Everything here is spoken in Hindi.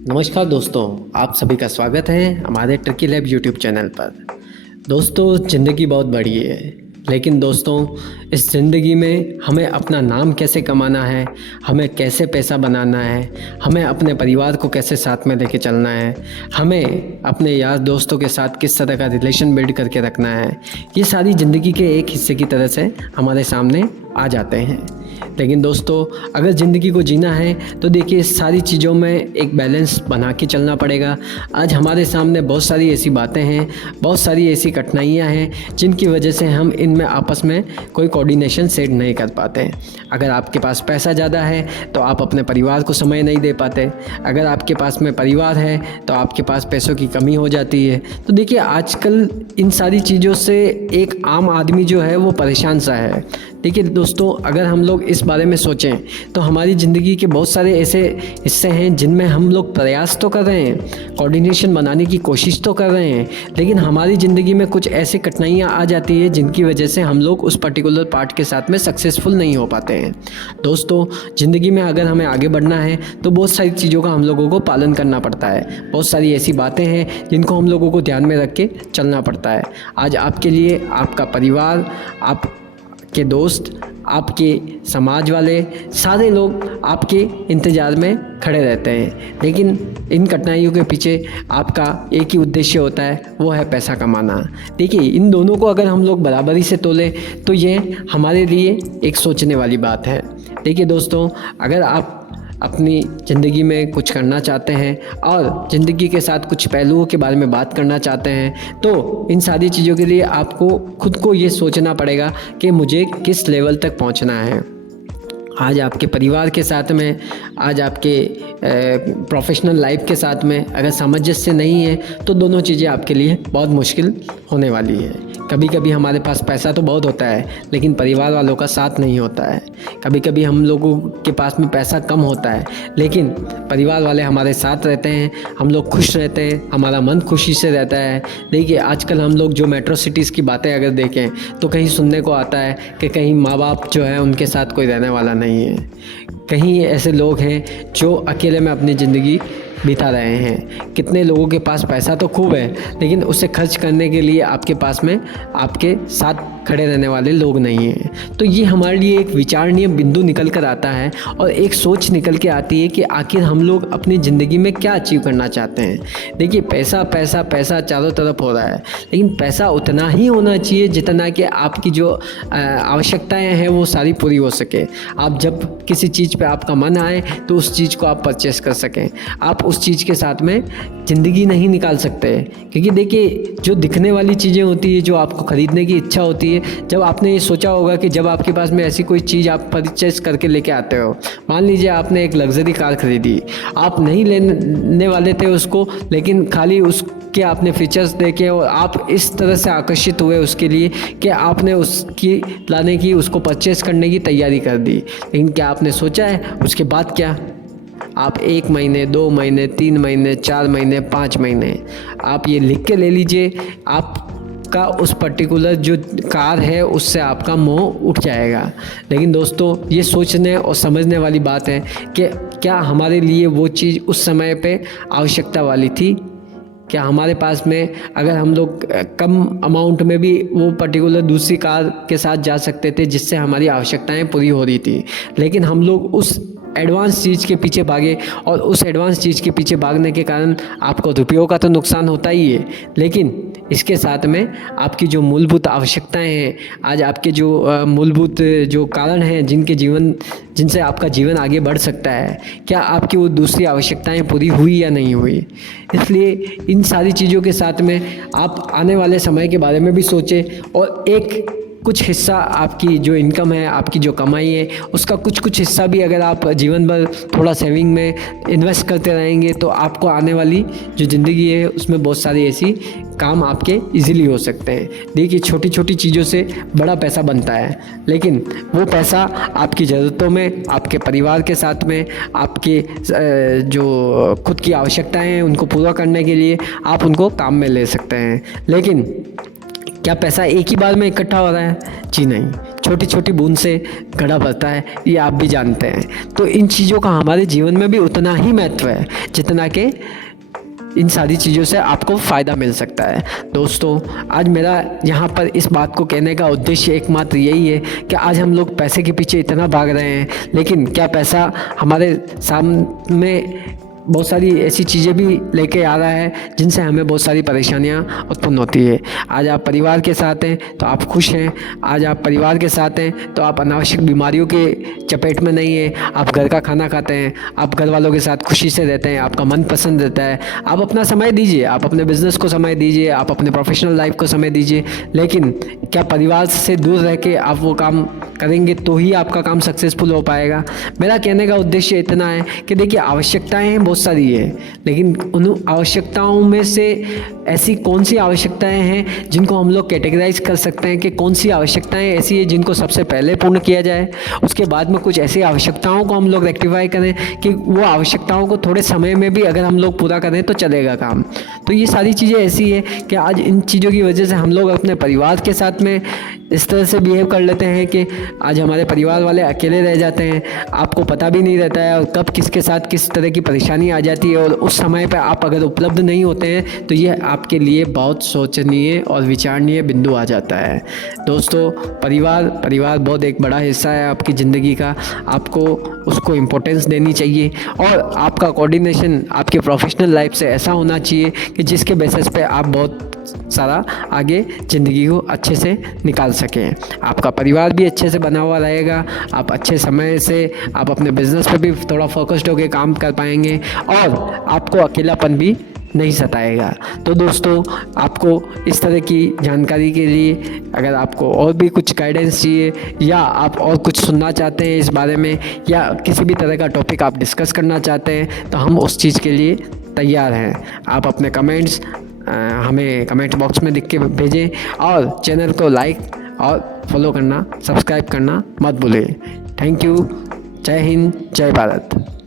नमस्कार दोस्तों, आप सभी का स्वागत है हमारे ट्रिकी लैब यूट्यूब चैनल पर। दोस्तों, ज़िंदगी बहुत बड़ी है, लेकिन दोस्तों इस ज़िंदगी में हमें अपना नाम कैसे कमाना है, हमें कैसे पैसा बनाना है, हमें अपने परिवार को कैसे साथ में लेके चलना है, हमें अपने यार दोस्तों के साथ किस तरह का रिलेशन बिल्ड करके रखना है, ये सारी ज़िंदगी के एक हिस्से की तरह से हमारे सामने आ जाते हैं। लेकिन दोस्तों, अगर ज़िंदगी को जीना है तो देखिए सारी चीज़ों में एक बैलेंस बना के चलना पड़ेगा। आज हमारे सामने बहुत सारी ऐसी बातें हैं, बहुत सारी ऐसी कठिनाइयाँ हैं जिनकी वजह से हम इनमें आपस में कोई कोऑर्डिनेशन सेट नहीं कर पाते। अगर आपके पास पैसा ज़्यादा है तो आप अपने परिवार को समय नहीं दे पाते। अगर आपके पास में परिवार है तो आपके पास पैसों की कमी हो जाती है। तो देखिए आजकल इन सारी चीज़ों से एक आम आदमी जो है वो परेशान सा है। देखिए दोस्तों, अगर हम लोग इस बारे में सोचें तो हमारी ज़िंदगी के बहुत सारे ऐसे हिस्से हैं जिनमें हम लोग प्रयास तो कर रहे हैं, कोऑर्डिनेशन बनाने की कोशिश तो कर रहे हैं, लेकिन हमारी ज़िंदगी में कुछ ऐसी कठिनाइयाँ आ जाती है जिनकी वजह से हम लोग उस पर्टिकुलर पार्ट के साथ में सक्सेसफुल नहीं हो पाते हैं। दोस्तों, ज़िंदगी में अगर हमें आगे बढ़ना है तो बहुत सारी चीज़ों का हम लोगों को पालन करना पड़ता है। बहुत सारी ऐसी बातें हैं जिनको हम लोगों को ध्यान में रख के चलना पड़ता है। आज आपके लिए आपका परिवार, आप के दोस्त, आपके समाज वाले, सारे लोग आपके इंतज़ार में खड़े रहते हैं, लेकिन इन कठिनाइयों के पीछे आपका एक ही उद्देश्य होता है, वो है पैसा कमाना। देखिए इन दोनों को अगर हम लोग बराबरी से तोलें तो ये हमारे लिए एक सोचने वाली बात है। देखिए दोस्तों, अगर आप अपनी ज़िंदगी में कुछ करना चाहते हैं और ज़िंदगी के साथ कुछ पहलुओं के बारे में बात करना चाहते हैं तो इन सारी चीज़ों के लिए आपको खुद को ये सोचना पड़ेगा कि मुझे किस लेवल तक पहुंचना है। आज आपके परिवार के साथ में, आज आपके प्रोफेशनल लाइफ के साथ में अगर सामंजस्य नहीं है तो दोनों चीज़ें आपके लिए बहुत मुश्किल होने वाली है। कभी कभी हमारे पास पैसा तो बहुत होता है लेकिन परिवार वालों का साथ नहीं होता है। कभी कभी हम लोगों के पास में पैसा कम होता है लेकिन परिवार वाले हमारे साथ रहते हैं, हम लोग खुश रहते हैं, हमारा मन खुशी से रहता है। देखिए आजकल हम लोग जो मेट्रो सिटीज़ की बातें अगर देखें तो कहीं सुनने को आता है कि कहीं माँ बाप जो है उनके साथ कोई रहने वाला नहीं है। कहीं ऐसे लोग हैं जो अकेले में अपनी ज़िंदगी बिता रहे हैं। कितने लोगों के पास पैसा तो खूब है लेकिन उसे खर्च करने के लिए आपके पास में आपके साथ खड़े रहने वाले लोग नहीं हैं। तो ये हमारे लिए एक विचारणीय बिंदु निकल कर आता है और एक सोच निकल के आती है कि आखिर हम लोग अपनी ज़िंदगी में क्या अचीव करना चाहते हैं। देखिए पैसा पैसा पैसा चारों तरफ हो रहा है, लेकिन पैसा उतना ही होना चाहिए जितना कि आपकी जो आवश्यकताएं हैं वो सारी पूरी हो सके। आप जब किसी चीज़ पे आपका मन आए तो उस चीज़ को आप परचेस कर सकें। आप उस चीज़ के साथ में ज़िंदगी नहीं निकाल सकते, क्योंकि देखिए जो दिखने वाली चीज़ें होती है, जो आपको ख़रीदने की इच्छा होती है, जब आपने ये सोचा होगा कि जब आपके पास में ऐसी कोई चीज़ आप परचेस करके लेके आते हो, मान लीजिए आपने एक लग्जरी कार खरीदी, आप नहीं लेने वाले थे उसको, लेकिन खाली उसके आपने फीचर्स देखे और आप इस तरह से आकर्षित हुए उसके लिए कि आपने उसकी लाने की, उसको परचेस करने की तैयारी कर दी। लेकिन क्या आपने सोचा है उसके बाद क्या? आप 1 महीने, 2 महीने, 3 महीने, 4 महीने, 5 महीने आप ये लिख के ले लीजिए, आपका उस पर्टिकुलर जो कार है उससे आपका मोह उठ जाएगा। लेकिन दोस्तों ये सोचने और समझने वाली बात है कि क्या हमारे लिए वो चीज़ उस समय पे आवश्यकता वाली थी? क्या हमारे पास में अगर हम लोग कम अमाउंट में भी वो पर्टिकुलर दूसरी कार के साथ जा सकते थे जिससे हमारी आवश्यकताएं पूरी हो रही थी, लेकिन हम लोग उस एडवांस चीज़ के पीछे भागे और उस एडवांस चीज़ के पीछे भागने के कारण आपको रुपयों का तो नुकसान होता ही है, लेकिन इसके साथ में आपकी जो मूलभूत आवश्यकताएं हैं, आज आपके जो मूलभूत जो कारण हैं जिनसे आपका जीवन आगे बढ़ सकता है, क्या आपकी वो दूसरी आवश्यकताएं पूरी हुई या नहीं हुई? इसलिए इन सारी चीज़ों के साथ में आप आने वाले समय के बारे में भी सोचें और एक कुछ हिस्सा आपकी जो इनकम है, आपकी जो कमाई है, उसका कुछ हिस्सा भी अगर आप जीवन भर थोड़ा सेविंग में इन्वेस्ट करते रहेंगे तो आपको आने वाली जो ज़िंदगी है उसमें बहुत सारी ऐसी काम आपके इजीली हो सकते हैं। देखिए छोटी छोटी चीज़ों से बड़ा पैसा बनता है, लेकिन वो पैसा आपकी ज़रूरतों में, आपके परिवार के साथ में, आपके जो खुद की आवश्यकताएं हैं उनको पूरा करने के लिए आप उनको काम में ले सकते हैं। लेकिन क्या पैसा एक ही बार में इकट्ठा हो रहा है? जी नहीं, छोटी छोटी बूंद से घड़ा भरता है, ये आप भी जानते हैं। तो इन चीज़ों का हमारे जीवन में भी उतना ही महत्व है जितना कि इन सारी चीज़ों से आपको फ़ायदा मिल सकता है। दोस्तों, आज मेरा यहाँ पर इस बात को कहने का उद्देश्य एकमात्र यही है कि आज हम लोग पैसे के पीछे इतना भाग रहे हैं, लेकिन क्या पैसा हमारे सामने बहुत सारी ऐसी चीज़ें भी लेके आ रहा है जिनसे हमें बहुत सारी परेशानियां उत्पन्न होती है। आज आप परिवार के साथ हैं तो आप खुश हैं, आज आप परिवार के साथ हैं तो आप अनावश्यक बीमारियों के चपेट में नहीं हैं, आप घर का खाना खाते हैं, आप घर वालों के साथ खुशी से रहते हैं, आपका मन पसंद रहता है। आप अपना समय दीजिए, आप अपने बिजनेस को समय दीजिए, आप अपने प्रोफेशनल लाइफ को समय दीजिए, लेकिन क्या परिवार से दूर रह के आप वो काम करेंगे तो ही आपका काम सक्सेसफुल हो पाएगा। मेरा कहने का उद्देश्य इतना है कि देखिए, आवश्यकताएं बहुत सारी है, लेकिन उन आवश्यकताओं में से ऐसी कौन सी आवश्यकताएं हैं जिनको हम लोग कैटेगराइज कर सकते हैं कि कौन सी आवश्यकताएं ऐसी है जिनको सबसे पहले पूर्ण किया जाए, उसके बाद में कुछ ऐसी आवश्यकताओं को हम लोग रेक्टिफाई करें कि वो आवश्यकताओं को थोड़े समय में भी अगर हम लोग पूरा करें तो चलेगा काम। तो ये सारी चीज़ें ऐसी है कि आज इन चीज़ों की वजह से हम लोग अपने परिवार के साथ में इस तरह से बिहेव कर लेते हैं कि आज हमारे परिवार वाले अकेले रह जाते हैं, आपको पता भी नहीं रहता है और कब किसके साथ किस तरह की परेशानी आ जाती है, और उस समय पर आप अगर उपलब्ध नहीं होते हैं तो ये आपके लिए बहुत सोचनीय और विचारणीय बिंदु आ जाता है। दोस्तों, परिवार बहुत एक बड़ा हिस्सा है आपकी ज़िंदगी का, आपको उसको इम्पोर्टेंस देनी चाहिए, और आपका कोऑर्डिनेशन आपके प्रोफेशनल लाइफ से ऐसा होना चाहिए कि जिसके बेसिस पे आप बहुत सारा आगे ज़िंदगी को अच्छे से निकाल सकें। आपका परिवार भी अच्छे से बना हुआ रहेगा, आप अच्छे समय से आप अपने बिजनेस पे भी थोड़ा फोकस्ड होकर काम कर पाएंगे, और आपको अकेलापन भी नहीं सताएगा। तो दोस्तों, आपको इस तरह की जानकारी के लिए अगर आपको और भी कुछ गाइडेंस चाहिए या आप और कुछ सुनना चाहते हैं इस बारे में, या किसी भी तरह का टॉपिक आप डिस्कस करना चाहते हैं, तो हम उस चीज़ के लिए तैयार हैं। आप अपने कमेंट्स हमें कमेंट बॉक्स में लिख के भेजें, और चैनल को लाइक और फॉलो करना, सब्सक्राइब करना मत भूलें। Thank you. जय हिंद, जय भारत।